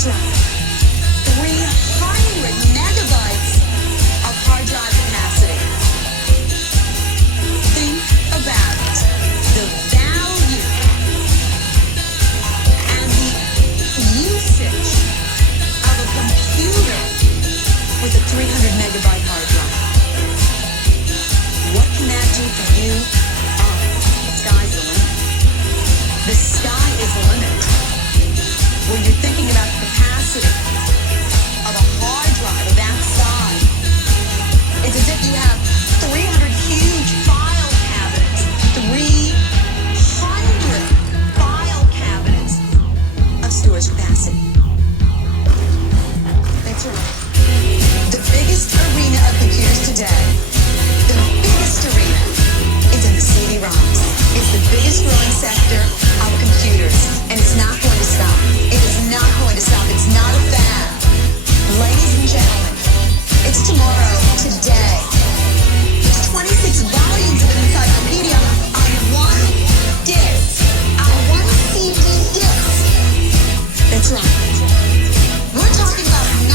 That's right. 300 megabytes of hard drive capacity. Think about it. The value and the usage of a computer with a 300 megabyte hard drive. What can that do for you? Oh, the sky's the limit. The sky is the limit. When you're thinking about the capacity of a hard drive of that size, it's as if you have 300 huge file cabinets, 300 file cabinets of storage capacity. That's right. The biggest arena of computers today, the biggest arena, is in the CD-ROMs. It's the biggest growing sector of computers, and it's not going to stop. It is not going to stop. It's not a fad. Ladies and gentlemen, it's tomorrow, today. It's 26 volumes of an encyclopedia on one disc, on one CD disc. That's right. We're talking about 9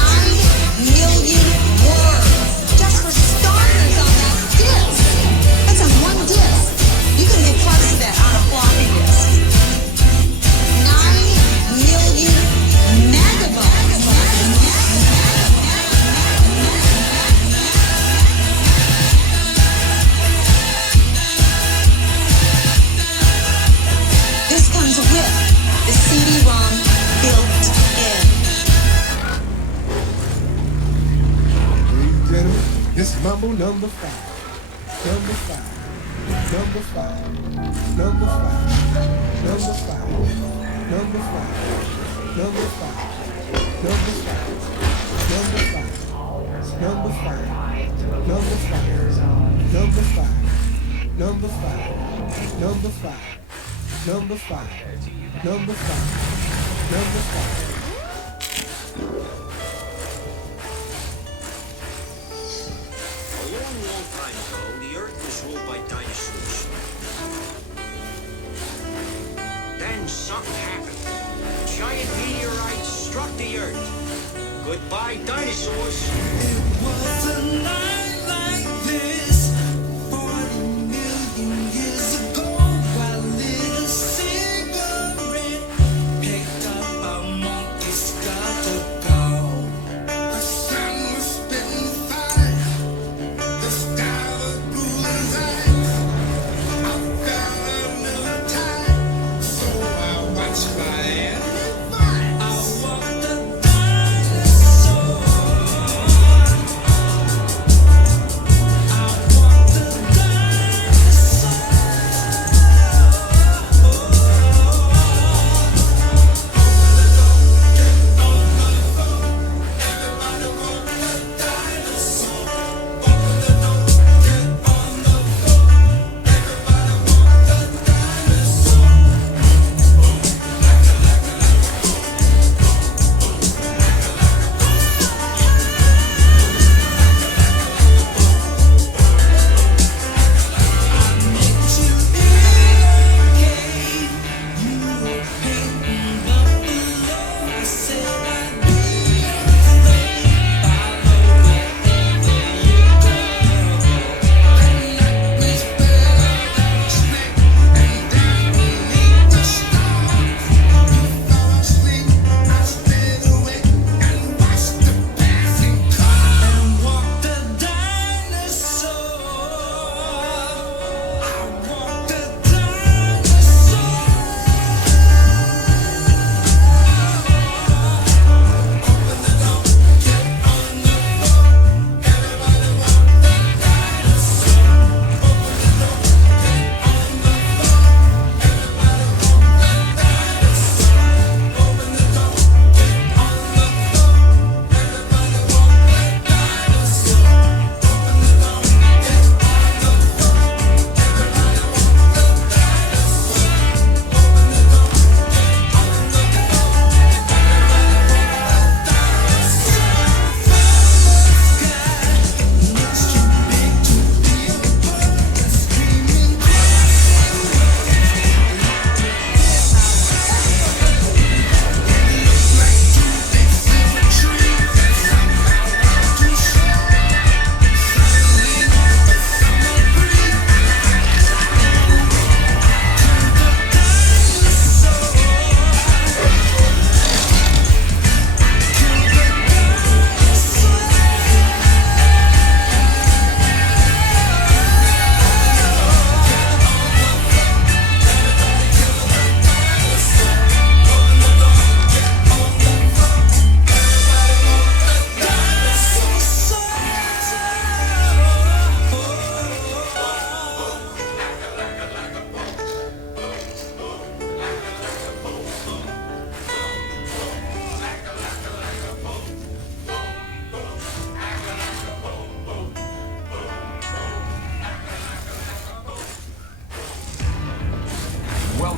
million words just for starters on that disc. That's on one disc. You can get close to that on a floppy disk. 9 million megabytes. This comes with the CD-ROM built in. Ladies and gentlemen, this is Mambo number 5. Number 5. Number 5. Number 5. Number 5. Number 5. Number 5. Number 5. Number 5. Number 5. Number 5. Number 5. Number 5. Number 5. Number 5. Number 5. Number 5. A long, long time ago, the Earth was ruled by dinosaurs. Then something happened. A giant meteorite struck the Earth. Goodbye, dinosaurs. It was a night like this 40 million years ago. I lit a cigarette, picked up a monkey's got to go. The sun was spitting fire, the sky was blue as ice. I felt a little tired, so I watched my enemy fight. I walked a dinosaur.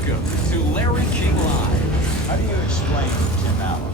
Welcome to Larry King Live. How do you explain Jim Allen?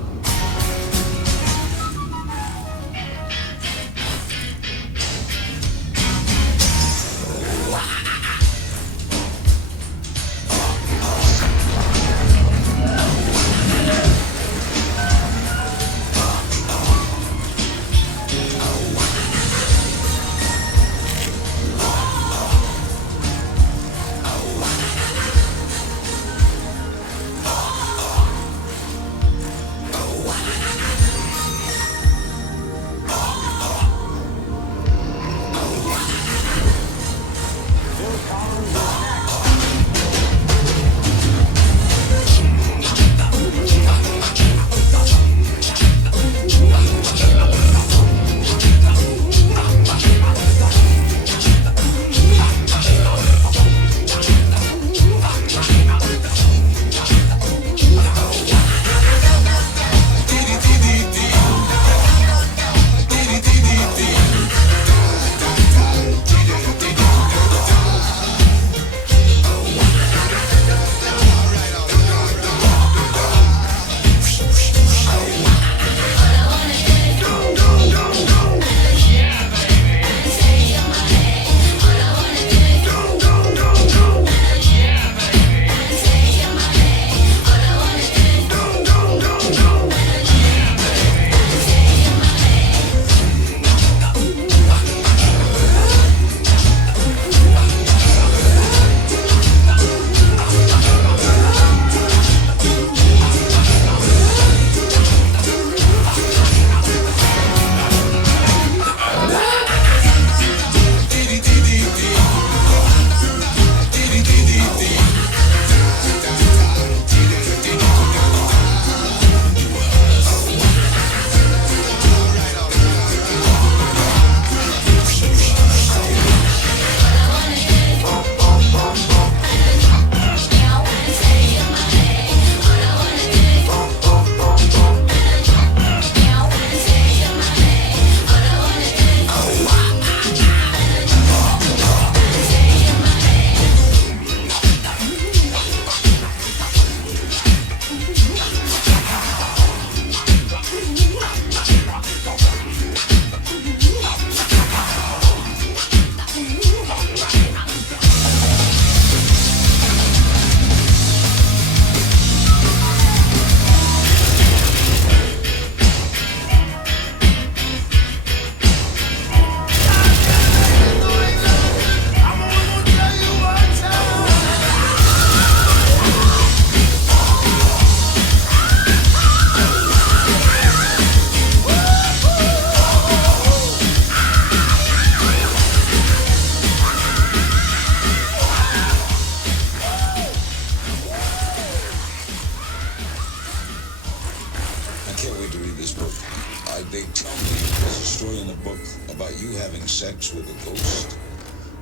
Sex with a ghost?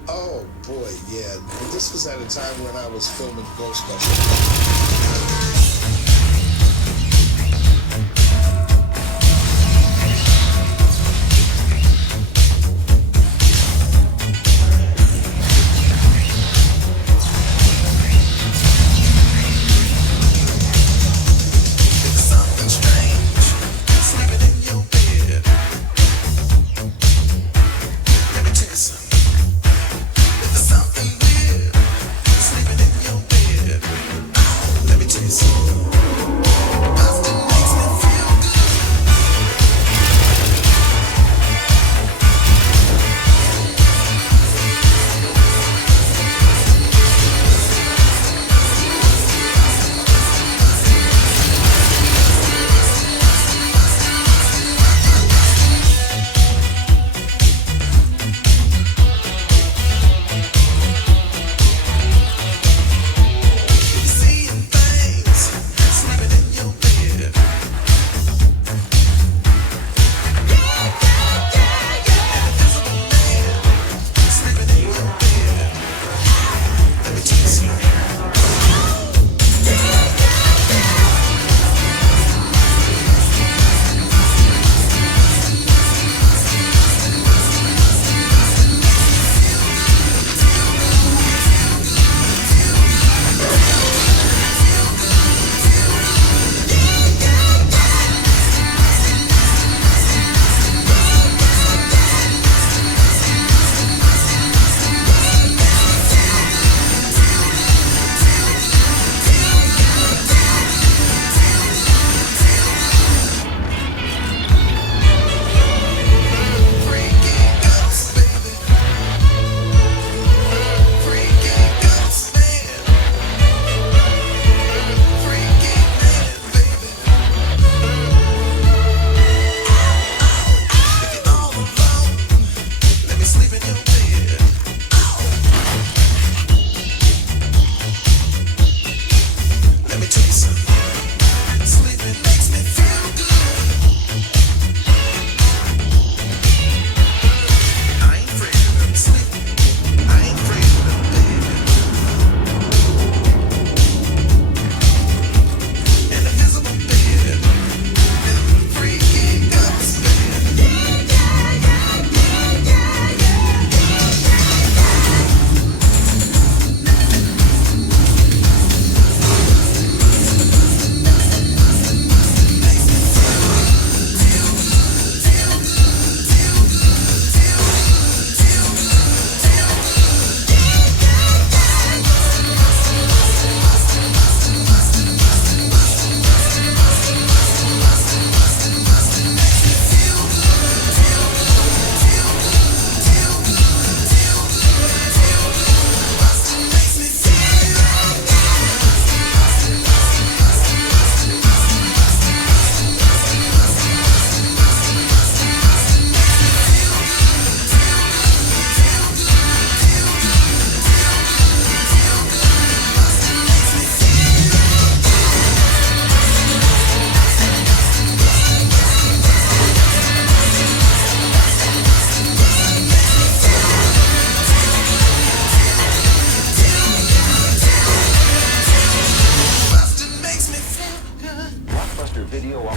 Oh boy, yeah. This was at a time when I was filming Ghostbusters. Let me tell you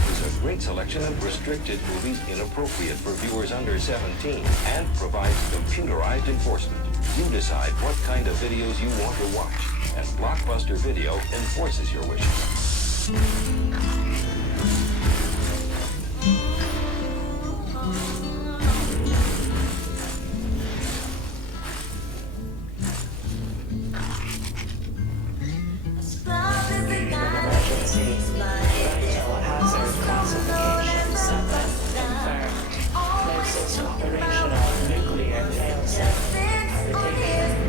offers a great selection of restricted movies inappropriate for viewers under 17 and provides computerized enforcement. You decide what kind of videos you want to watch, and Blockbuster Video enforces your wishes. Emergency. Vital hazard classification setup confirmed. Closest operational nuclear failsafe. Undertaken.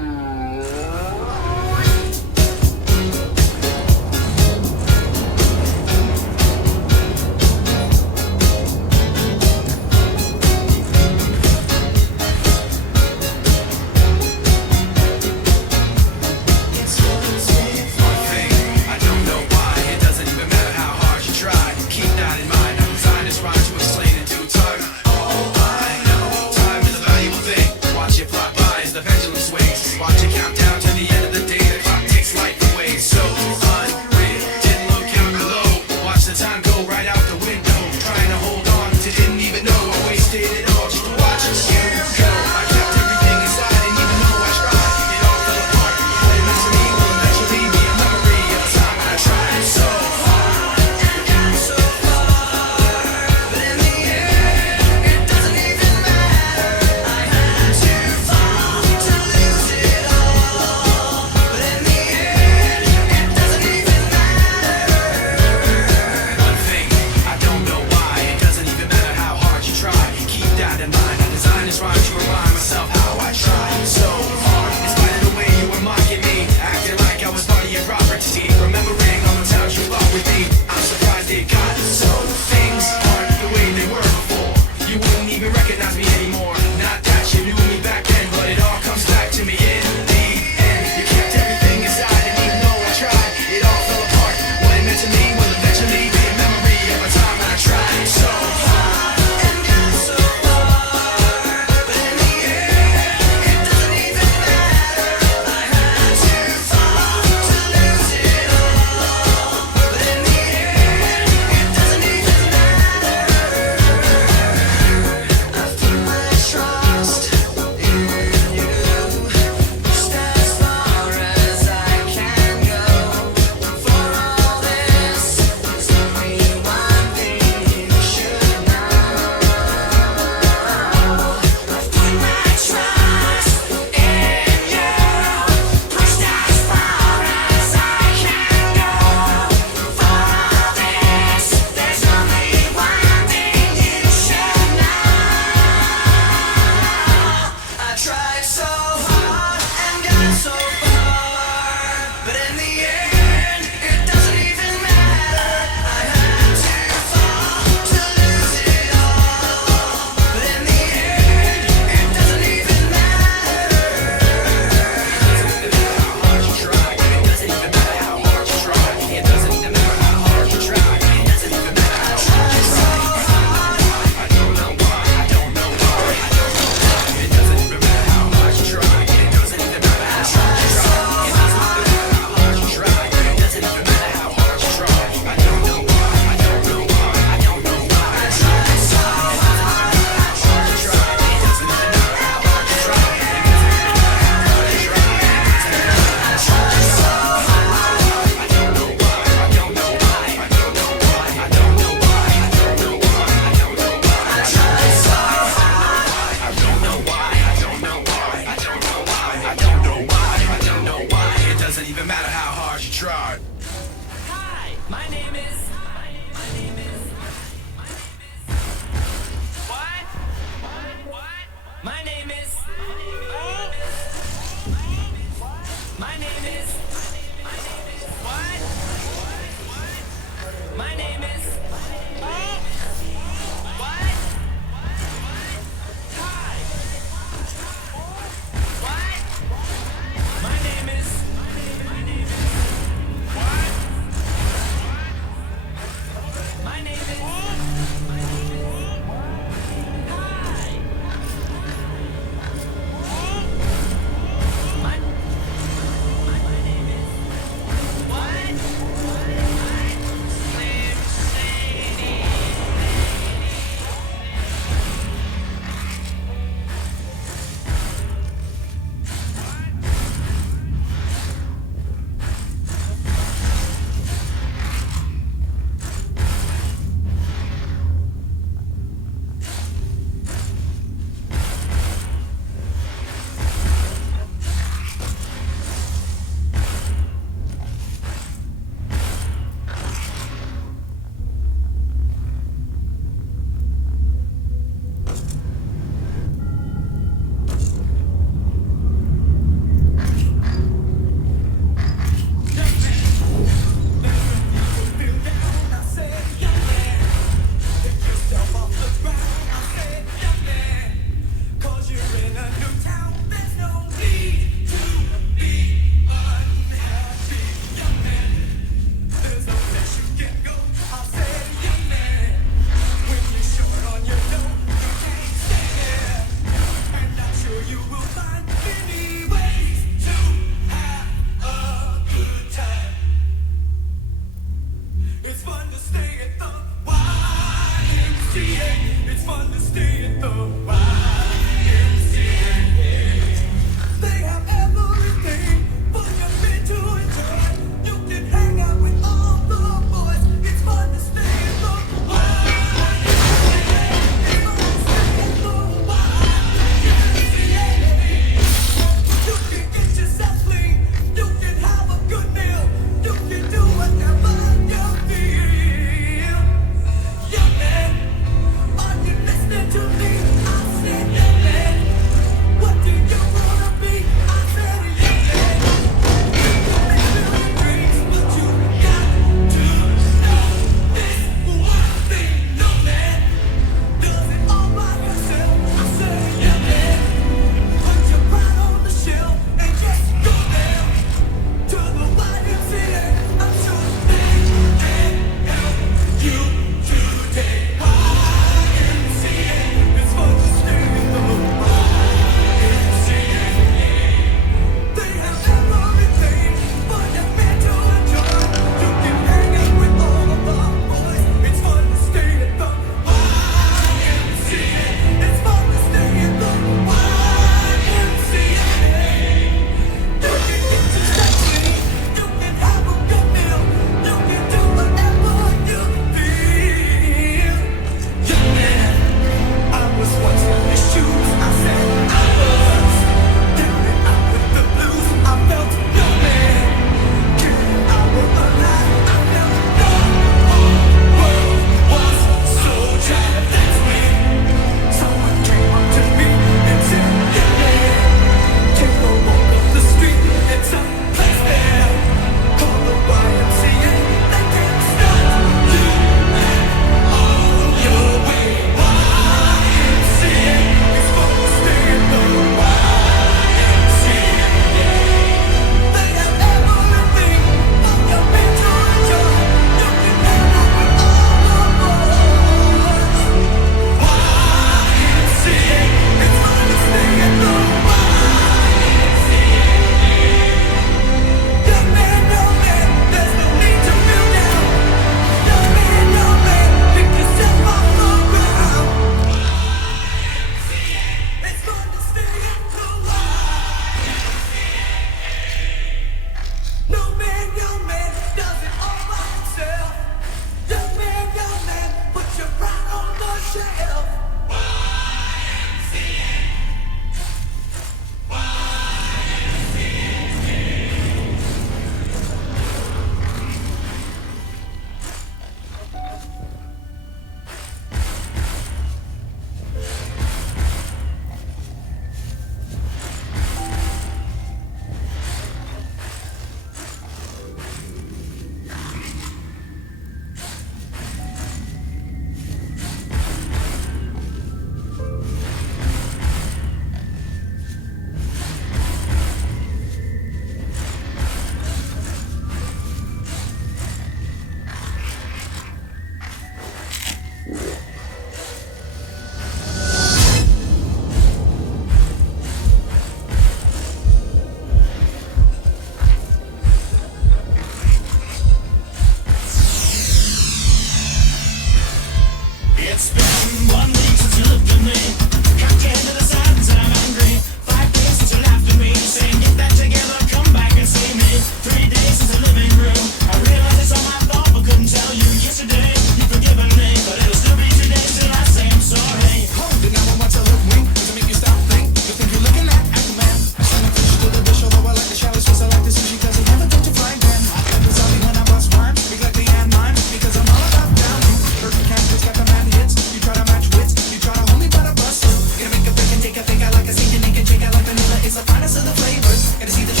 It's the finest of the flavors, and to see the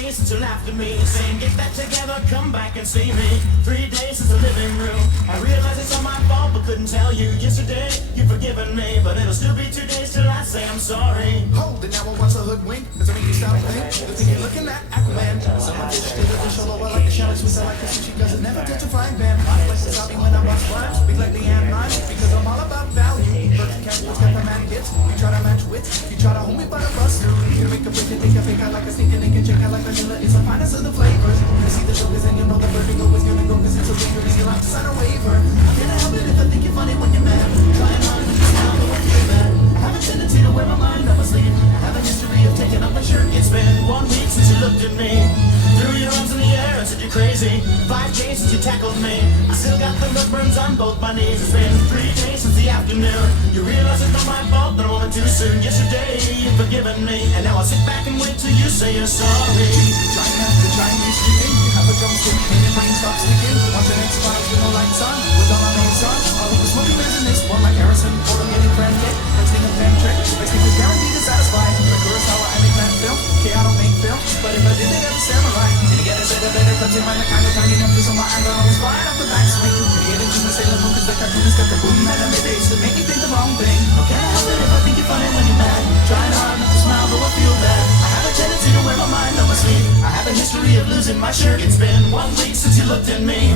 days since you laughed at me, saying get that together, come back and see me. 3 days since the living room. I realize it's all my fault, but couldn't tell you. Yesterday, you've forgiven me, but it'll still be 2 days till I say I'm sorry. Hold it now, once a hoodwink. Does it make you stop and think? The thing you're looking at, Aquaman. Someone just did it, the show low, I like the shallows, we sell like the sushi, cause it never touch a frying pan. I like to stop me when I watch blind, speak like the am nine, because I'm all about value. Virgin cash, what's got the mad hits? You try to match wits, you try to hold me by the bus. You make a break and take a fake, I like a sneaking and check out like vanilla. It's the finest of the flavors. You see the sugars and you know the vertigo is gonna go, cause it's a rigorous, you like to sign a waiver. I can't help it if I think you're funny when you're mad. Trying hard to just now, but what's your bad? Have a tendency to wear my mind up my sleeve. Have a history of taking off my shirt. It's been 1 week since you looked at me. Threw your arms in the air and said you're crazy. 5 days since you tackled me. I still got the love burns on both my knees. It's been 3 days since the afternoon. You realize it's not my fault, but I wanted too soon. Yesterday you've forgiven me, and now I'll sit back and wait till you say you're sorry. China, the Chinese chicken. You have a drumstick and your brain stops sticking. Watching X-Files with no lights on, with all our mates on. All of the smoking business, one like Harrison, or I'm getting frantic. Next thing a fan trick, next thing is guaranteed to satisfy. Like Kurosawa, I make mad film. Okay, I don't make film, but if I did it, every samurai. And again, I said that better cuts in my kind of tiny enough to so my anger always flying off the backswing. And get into the Sailor Moon, cause the cartoonist got the boom anime face to make me think the wrong thing. Okay, I help it if I think you're funny when you're mad. Trying hard not to smile, though I feel bad. I have a tendency to wear my mind on my sleeve. I have a history of losing my shirt. It's been 1 week since you looked at me.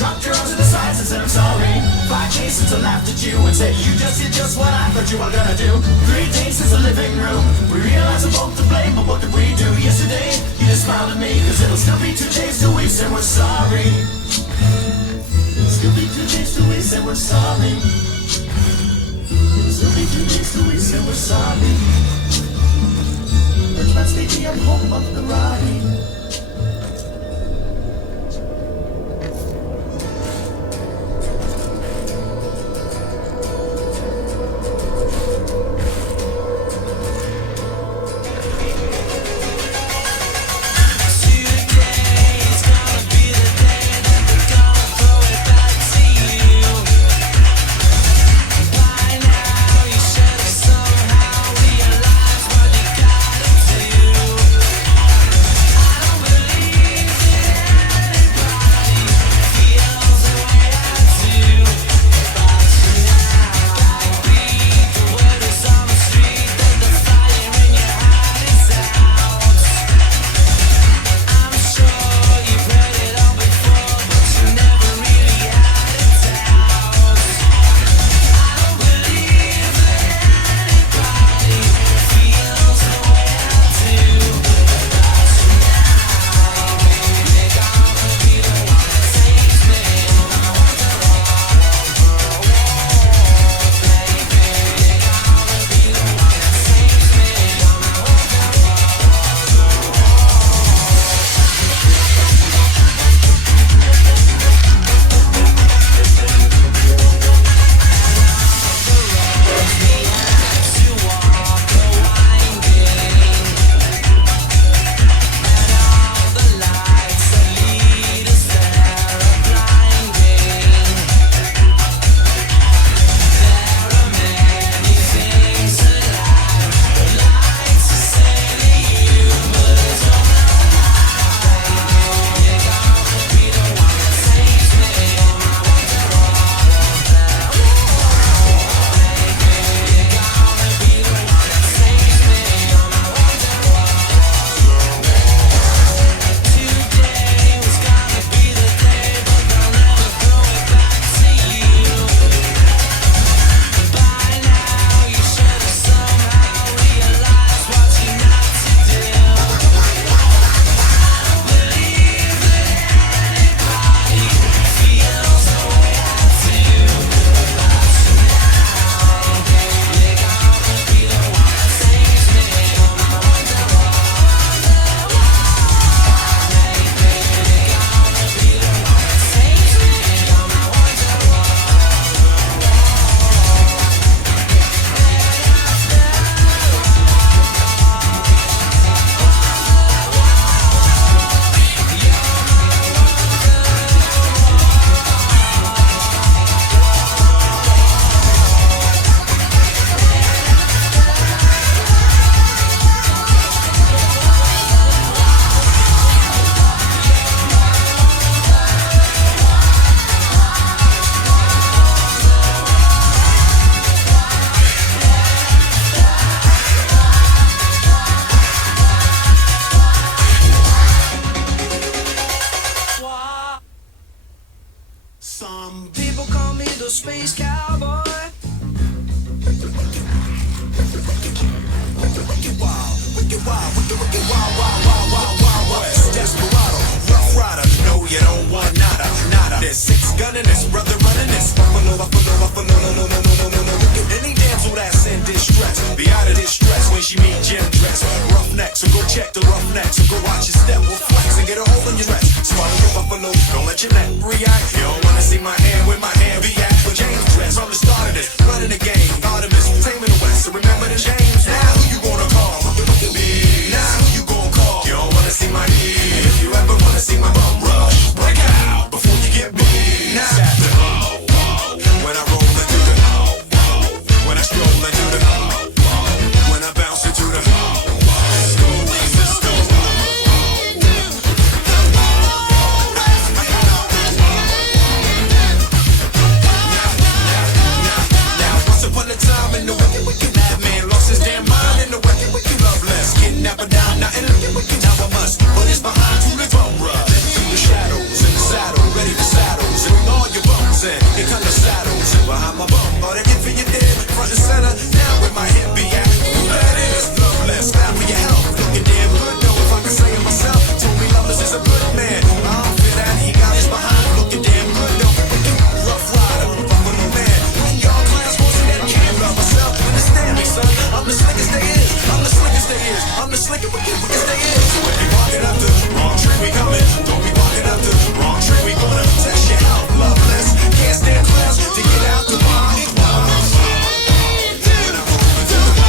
Dropped your arms to the sides and said I'm sorry. 5 days since I laughed at you and said you just did just what I thought you were gonna do. 3 days since the living room. We realized we're both to blame, but what did we do? Yesterday, you just smiled at me, cause it'll still be 2 days till we say we're sorry. It'll still be 2 days till we say we're sorry. It'll still be 2 days till we say we're sorry. Birchman Stadium, home of the ride. I don't space cowboy. Desperado, rough rider, no you don't want nada, nada. There's six gunning this, brother running this. Buffalo, buffalo, buffalo, no. Look at any damsel that's in distress. Be out of this stress when she meet Jim dress. Roughneck, so go check the roughneck. So go watch your step, we'll flex and get a hole in your dress. Swallow your buffalo, don't let your neck react. You don't wanna see my hand with my hand be at. With James dress from the start of this, running the game. Artemis, taming the West, so remember the James. Now who you gonna call? Me. Now who you gonna call? You don't wanna see my knee. If you ever wanna see my bum rush, break out before you get beat. Now when I roll into the when I stroll into the when I bounce into the now once upon a time in the wicked madman lost his damn mind in the wicked loveless kidnapper down now in the wicked now I must put his behind to the drum rush through the shadows in the saddle ready for saddles and all your bums in here come the saddles behind my bum all that if you did front and center now with my hip be at who that is loveless now for your help looking damn good though if I can say it myself told me loveless is a good man I don't feel that he got his behind looking damn good though rough rider buffalo man when y'all class won't see that can't love myself understand me son I'm the slickest they is I'm the slickest they is I'm the slickest wicked they is so if you walking up the wrong tree we coming don't be walking up the wrong tree we gonna test you out loveless can't stand clowns to get out the wild when I roll into the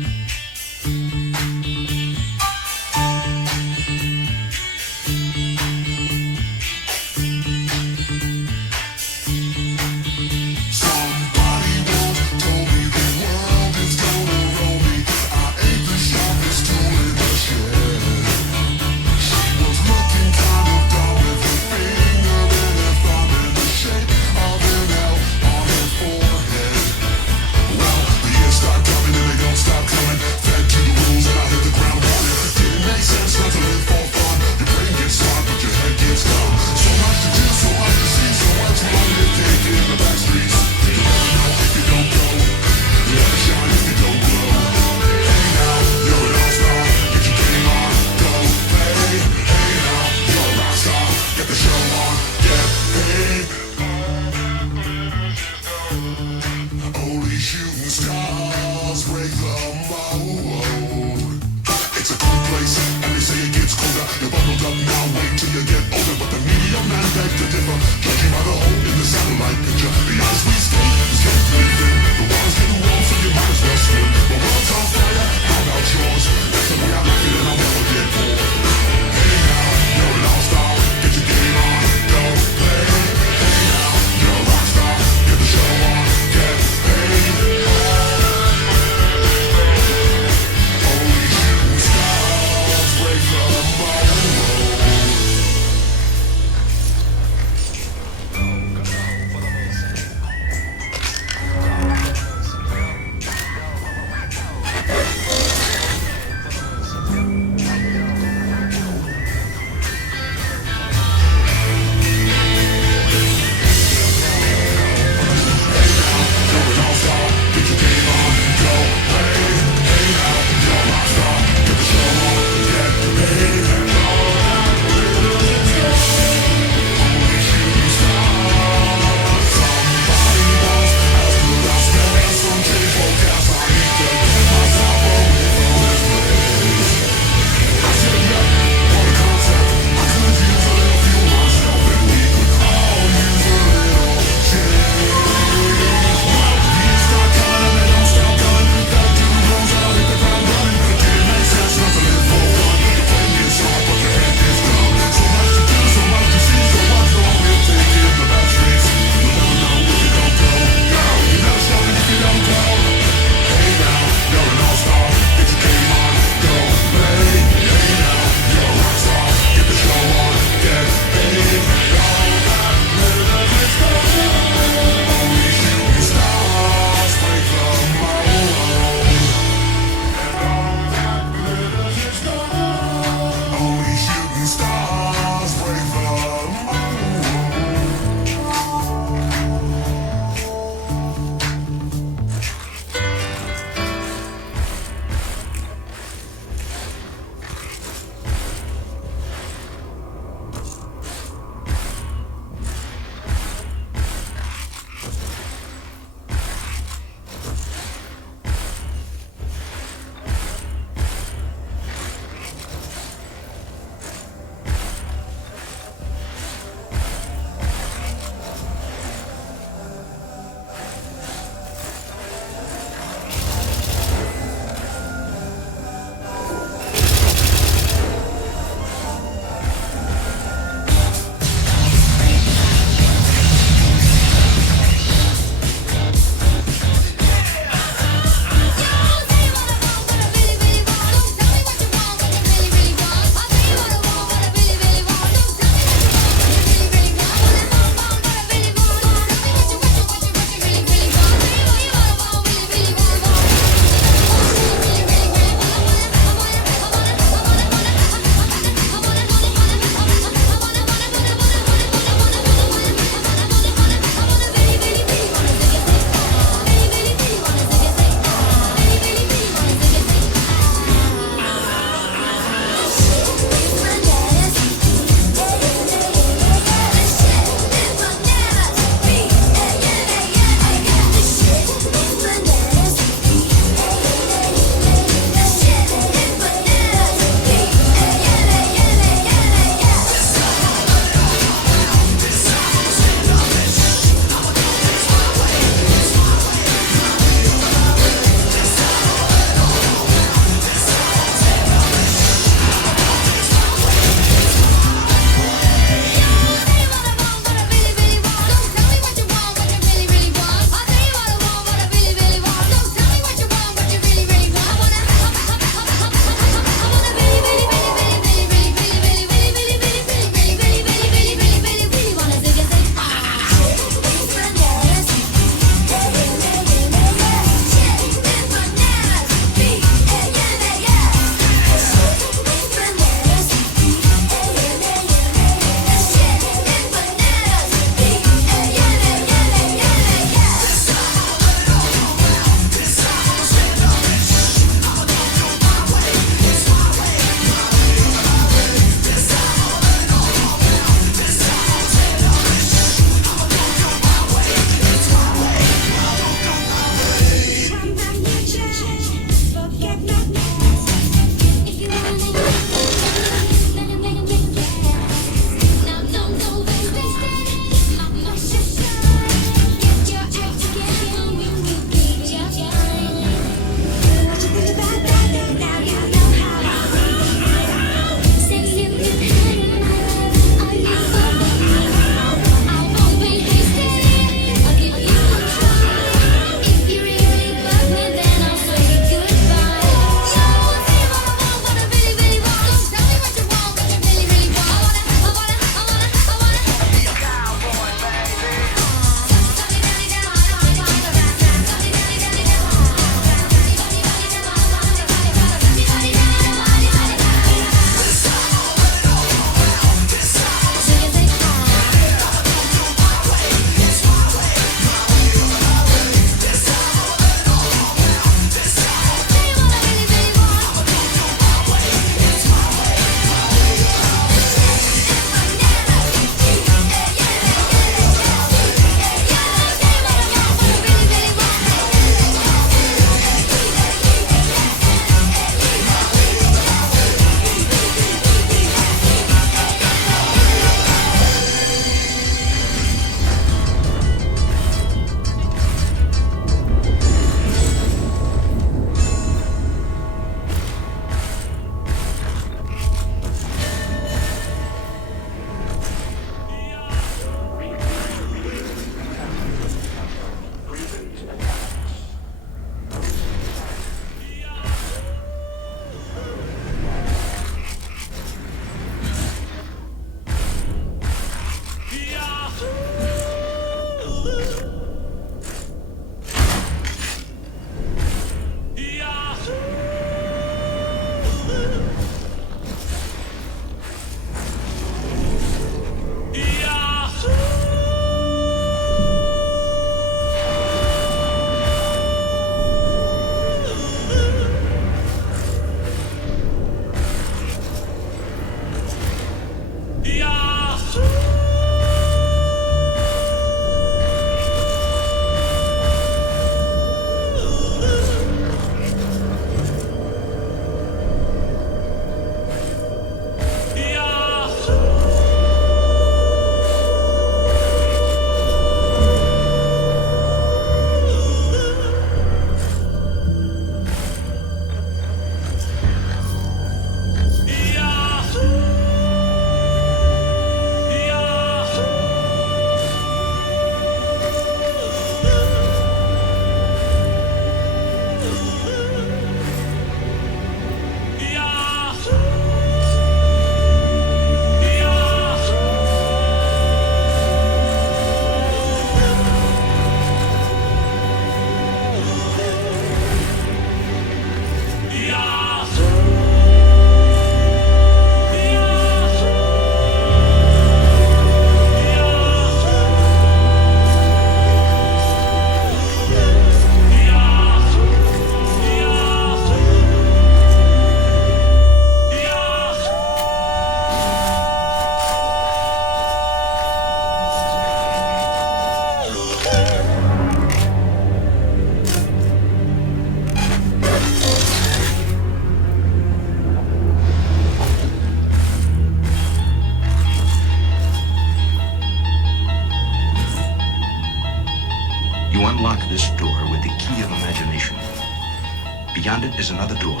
Beyond it is another door.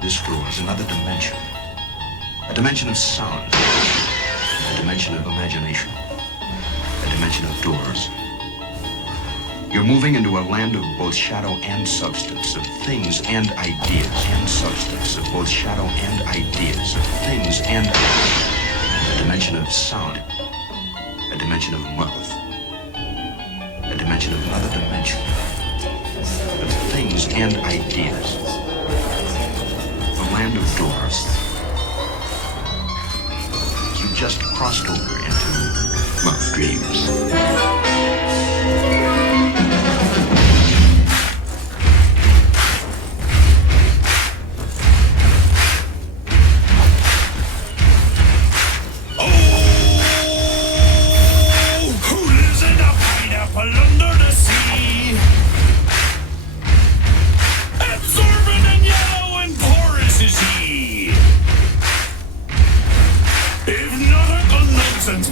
This floor is another dimension. A dimension of sound. A dimension of imagination. A dimension of doors. You're moving into a land of both shadow and substance, of things and ideas, and substance, of both shadow and ideas, of things and a dimension of sound, a dimension of mouth, a dimension of another dimension, of things and ideas, a land of doors. You just crossed over into mouth dreams.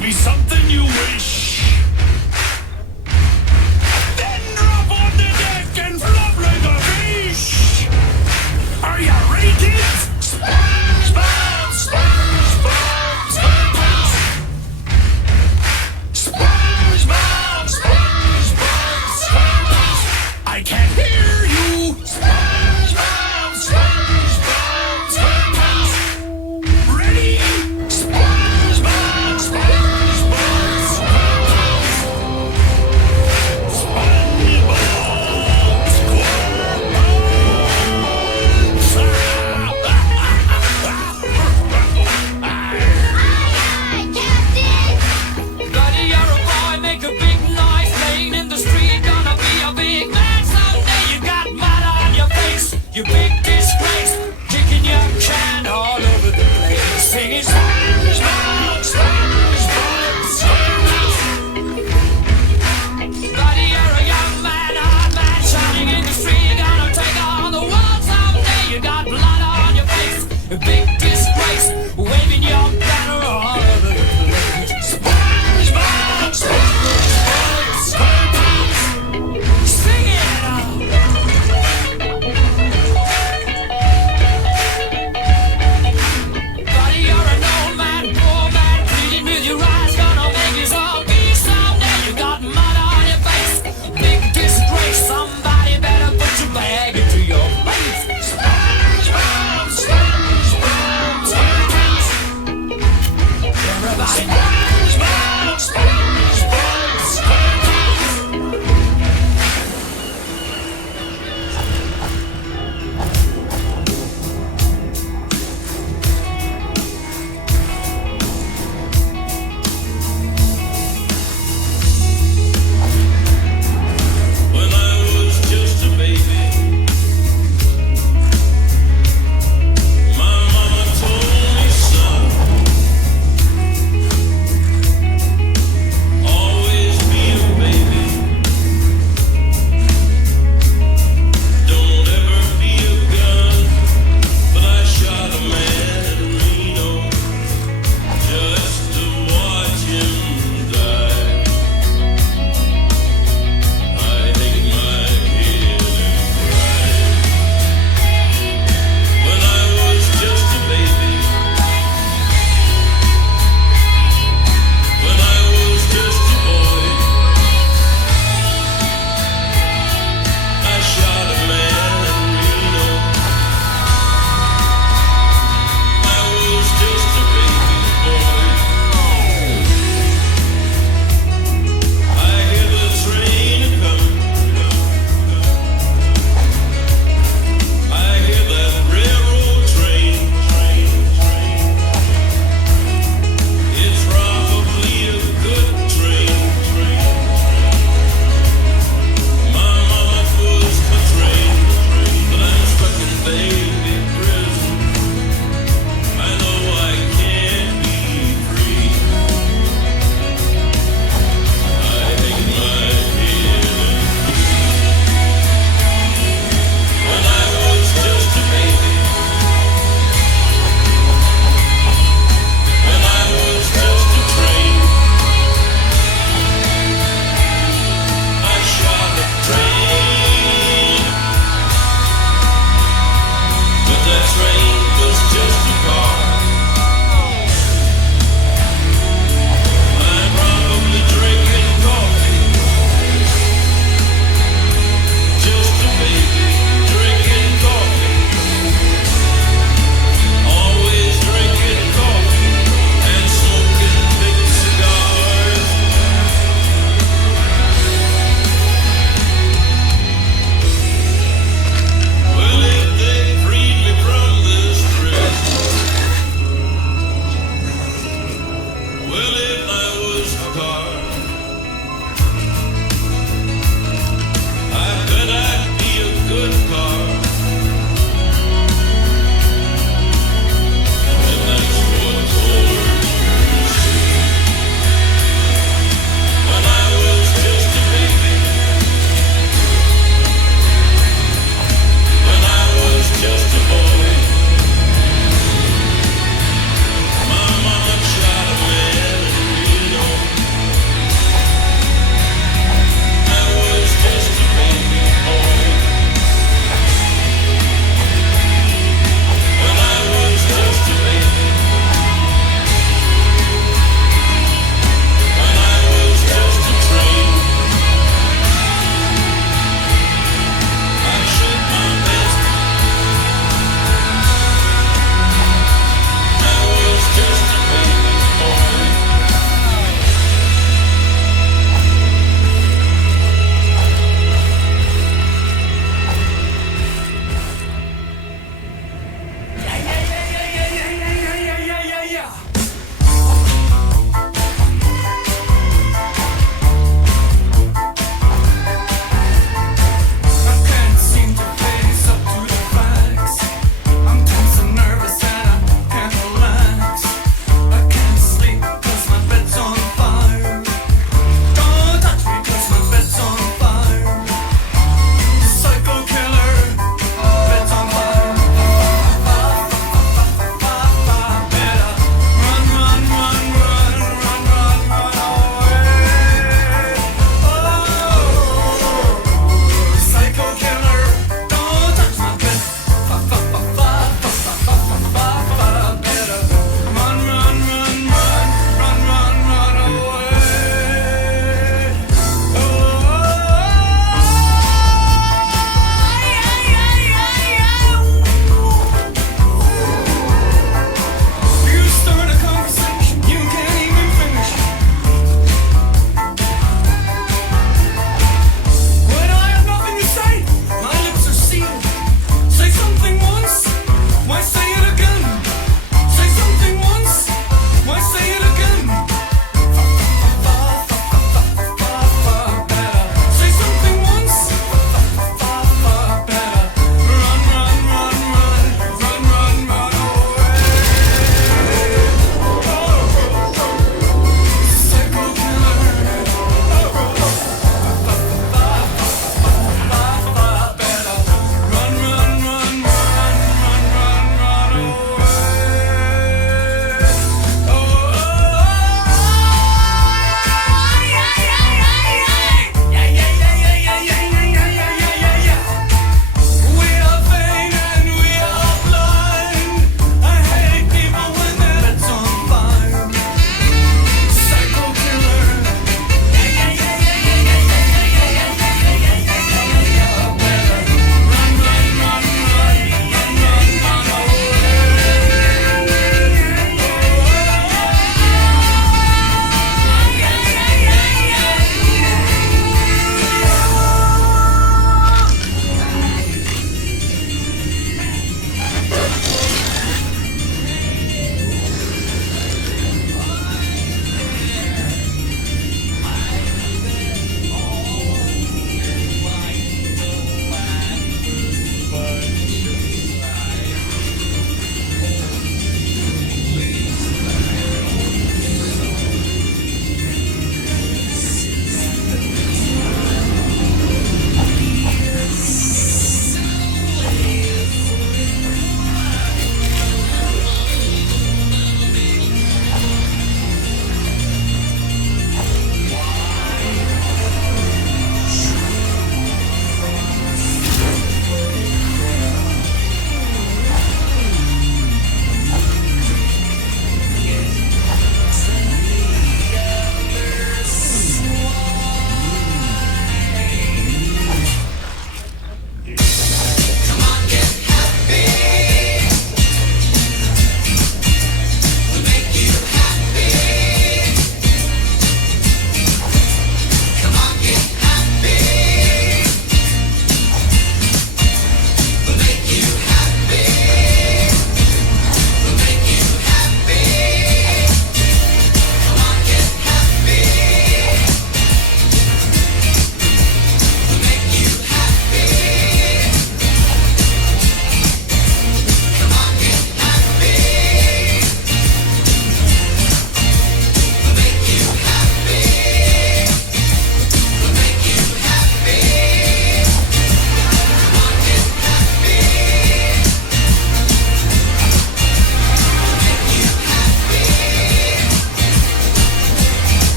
Be something you wish. Then drop on the deck and flop like a fish. Are you ready, kids? SpongeBob, SpongeBob, SpongeBob. SpongeBob, SpongeBob, SpongeBob. I can't hear you. SpongeBob, SpongeBob, SpongeBob. Ready? SpongeBob, SpongeBob. You big disgrace, kicking your can all over the place, singing SpongeBob, SpongeBob, SpongeBob. Buddy, you're a young man, hard man, shining in the street. You're gonna take on the world someday. You got blood on your face, a big disgrace, waving your banner all over the place. SpongeBob, SpongeBob, SpongeBob, sing it out.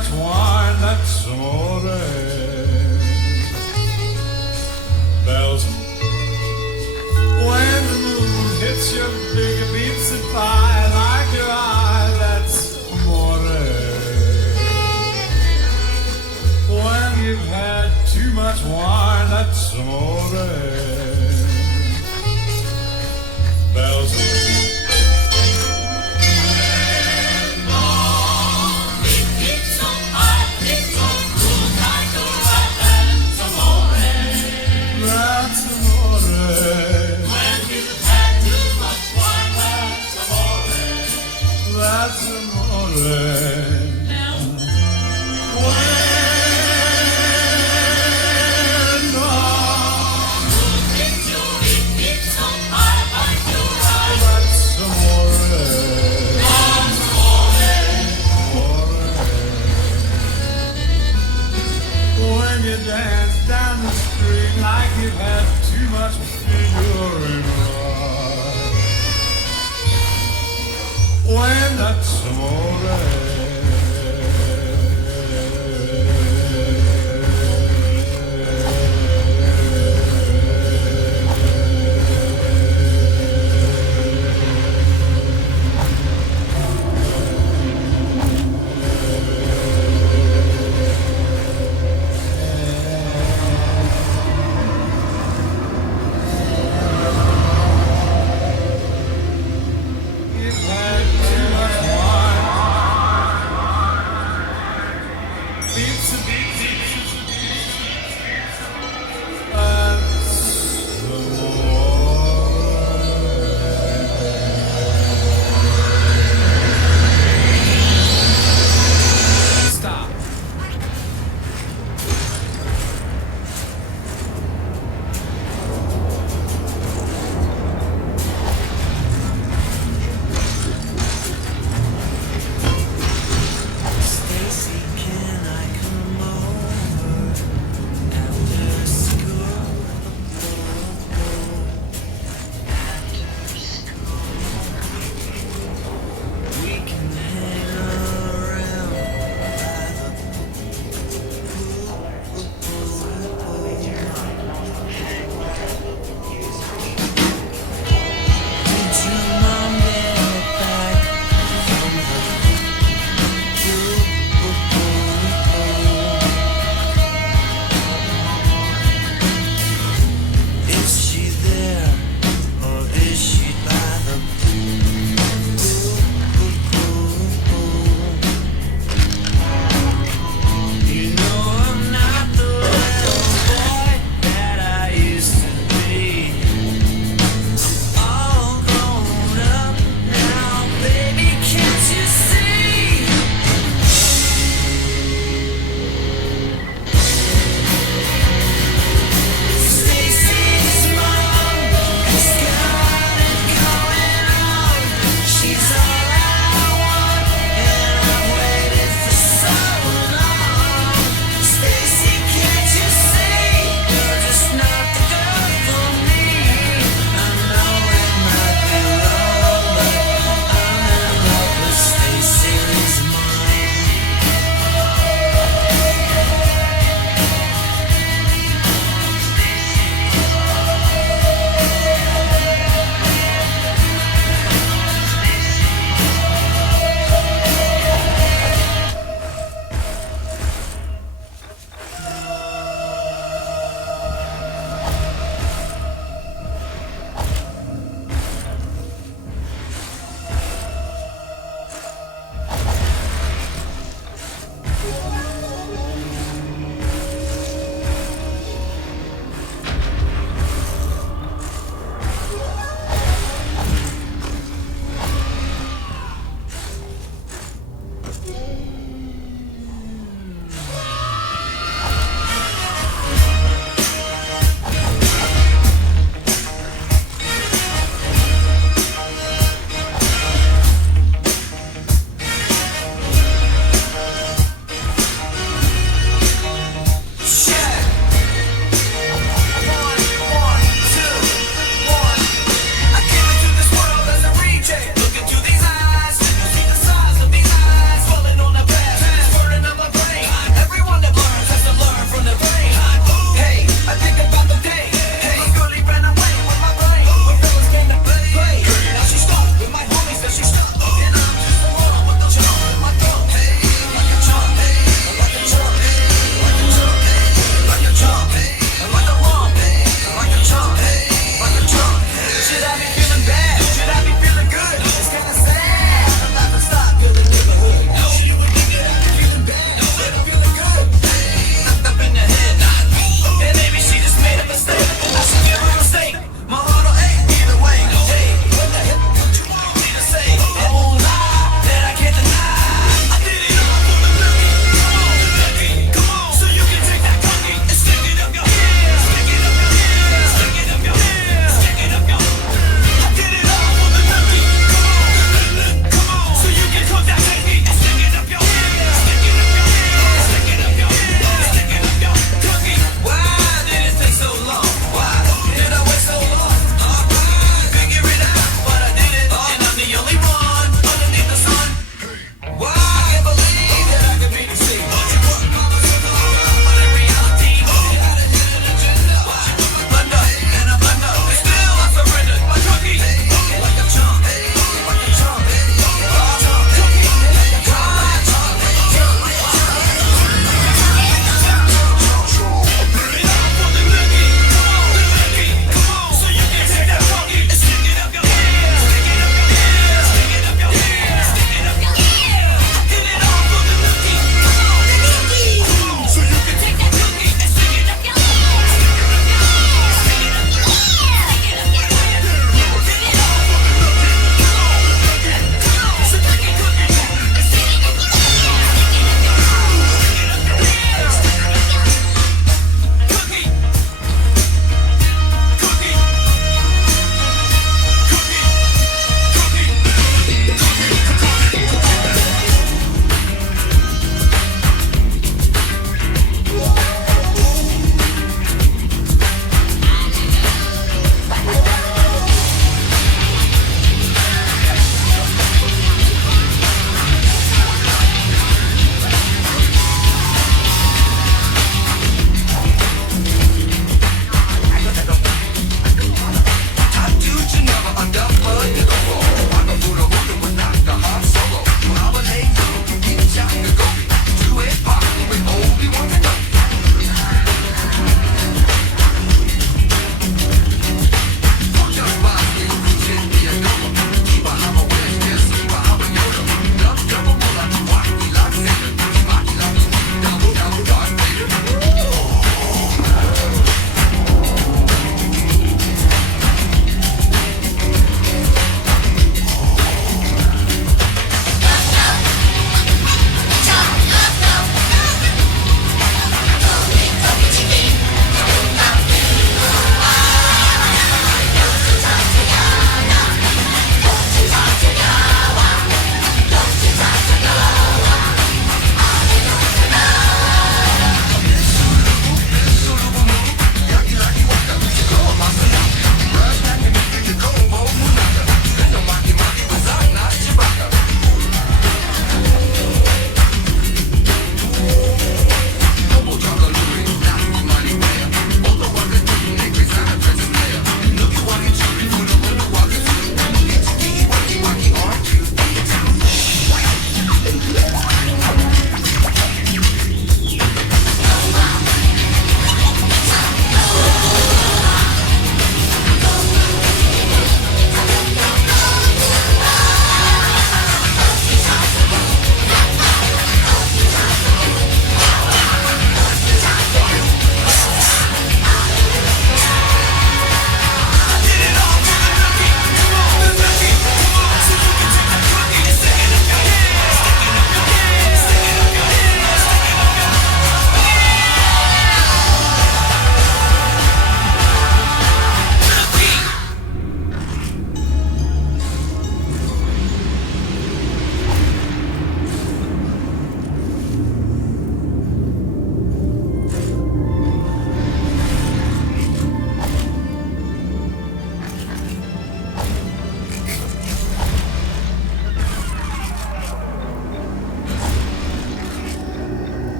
much wine, that's amore. Bells. When the moon hits your big pizza pie like your eye, that's amore. When you've had too much wine, that's amore. Bells. That's amore. When you've had too much wine, that's amore. That's amore. When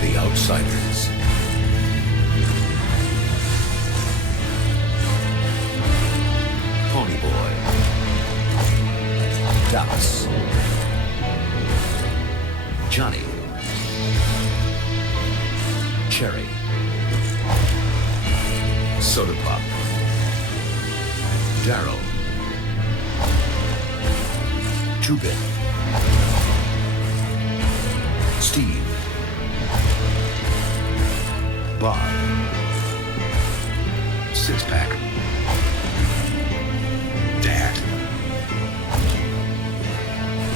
The Outsiders. Pony Boy. Dallas. Johnny. Cherry. Soda Pop. Daryl. 2-Bit. Steve. Bob. Six-Pack. Dad.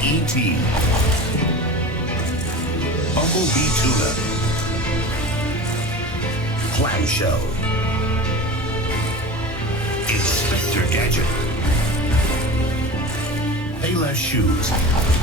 E.T. Uncle B. Tuna. Clamshell. Inspector Gadget. Payless Shoes.